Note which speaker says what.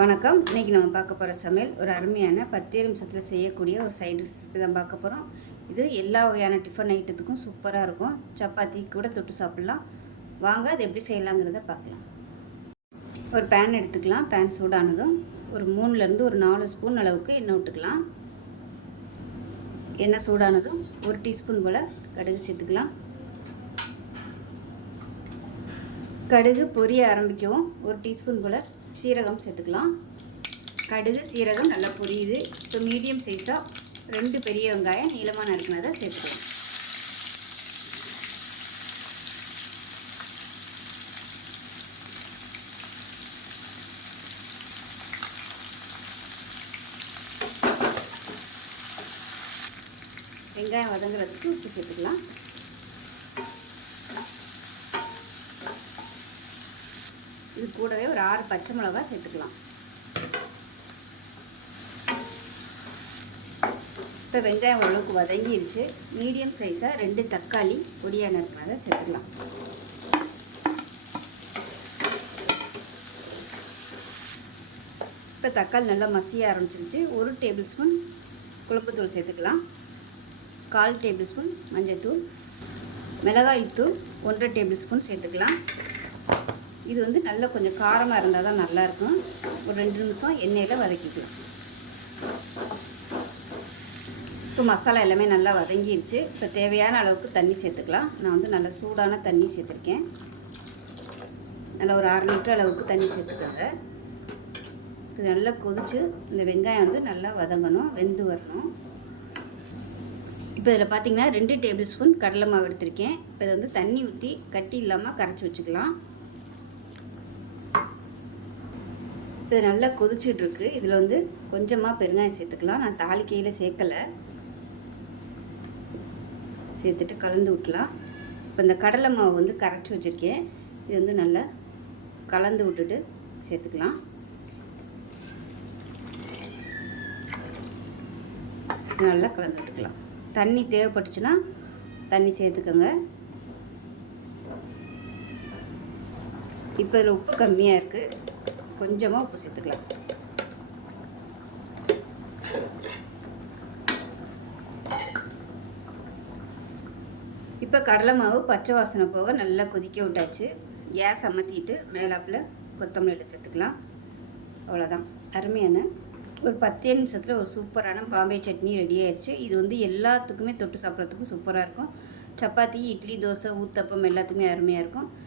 Speaker 1: வணக்கம். இன்றைக்கி நம்ம பார்க்க போகிற சமையல் ஒரு அருமையான பத்தே நிமிஷத்தில் செய்யக்கூடிய ஒரு சைடு ரெசிபி தான் பார்க்க போகிறோம் இது எல்லா வகையான டிஃபன் ஐட்டத்துக்கும் சூப்பராக இருக்கும். சப்பாத்தி கூட தொட்டு சாப்பிட்லாம். வாங்க அது எப்படி செய்யலாங்கிறத பார்க்கலாம். ஒரு பேன் எடுத்துக்கலாம். பேன் சூடானதும் ஒரு மூணுலேருந்து ஒரு நாலு ஸ்பூன் அளவுக்கு எண்ணெய் விட்டுக்கலாம். எண்ணெய் சூடானதும் ஒரு டீஸ்பூன் போல் கடுகு சேர்த்துக்கலாம். கடுகு பொரிய ஆரம்பிக்கவும் ஒரு டீஸ்பூன் போல் சீரகம் சேர்த்துக்கலாம். கடுகு சீரகம் நல்லா பொரியுது. இப்போ மீடியம் சைஸாக ரெண்டு பெரிய வெங்காயம் நீளமாக நறுக்கினதை சேர்த்துக்கலாம். வெங்காயம் வதங்குறதுக்கு உப்பு சேர்த்துக்கலாம். இது கூடவே ஒரு ஆறு பச்சை மிளகா சேர்த்துக்கலாம். இப்போ வெங்காயம் ஓரளவுக்கு வதங்கிருச்சு. மீடியம் சைஸாக ரெண்டு தக்காளி பொடியாக நறுக்கிறத சேர்த்துக்கலாம். இப்போ தக்காளி நல்லா மசிய ஆரம்பிச்சிருச்சு. ஒரு டேபிள் ஸ்பூன் குழம்புத்தூள் சேர்த்துக்கலாம். கால் டேபிள் ஸ்பூன் மஞ்சள் மிளகாய் தூள் ஒன்றரை டேபிள் ஸ்பூன் சேர்த்துக்கலாம். இது வந்து நல்லா கொஞ்சம் காரமாக இருந்தால் தான் நல்லாயிருக்கும். ஒரு ரெண்டு நிமிஷம் எண்ணெயில் வதக்கிக்கலாம் இப்போ மசாலா எல்லாமே நல்லா வதங்கிடுச்சு இப்போ தேவையான அளவுக்கு தண்ணி சேர்த்துக்கலாம். நான் வந்து நல்லா சூடான தண்ணி சேர்த்துருக்கேன். நல்லா ஒரு அரை லிட்டர் அளவுக்கு தண்ணி சேர்த்துக்கோங்க. இது நல்லா கொதித்து இந்த வெங்காயம் வந்து நல்லா வதங்கணும் வெந்து வரணும். இப்போ இதில் பார்த்திங்கன்னா ரெண்டு டேபிள் ஸ்பூன் கடலை மாவு எடுத்திருக்கேன். இப்போ இதை வந்து தண்ணி ஊற்றி கட்டி இல்லாமல் கரைச்சி வச்சுக்கலாம். இப்போ நல்லா கொதிச்சிட்ருக்கு. இதில் வந்து கொஞ்சமாக பெருங்காயம் சேர்த்துக்கலாம். நான் தாளிக்கையில் சேர்க்கலை. சேர்த்துட்டு கலந்து விட்டலாம். இப்போ இந்த கடலை மாவு வந்து கரைச்சி வச்சுருக்கேன். இது வந்து நல்லா கலந்து விட்டுட்டு சேர்த்துக்கலாம். நல்லா கலந்து விட்டுக்கலாம். தண்ணி தேவைப்பட்டுச்சுன்னா தண்ணி சேர்த்துக்கோங்க. இப்போ இதில் உப்பு கம்மியாக இருக்குது கொஞ்சமாக உப்பு சேர்த்துக்கலாம். இப்போ கடலை மாவு பச்சை வாசனை போக நல்லா கொதிக்க விட்டாச்சு. கேஸ் அமர்த்திட்டு மேலாப்பில் கொத்தமல்லியில் சேர்த்துக்கலாம். அவ்வளோதான் அருமையான ஒரு பத்தே நிமிஷத்தில் ஒரு சூப்பரான பாம்பே சட்னி ரெடி ஆயிடுச்சு. இது வந்து எல்லாத்துக்குமே தொட்டு சாப்பிட்றதுக்கும் சூப்பராக இருக்கும். சப்பாத்தி இட்லி தோசை ஊத்தப்பம் எல்லாத்துக்குமே அருமையாக இருக்கும்.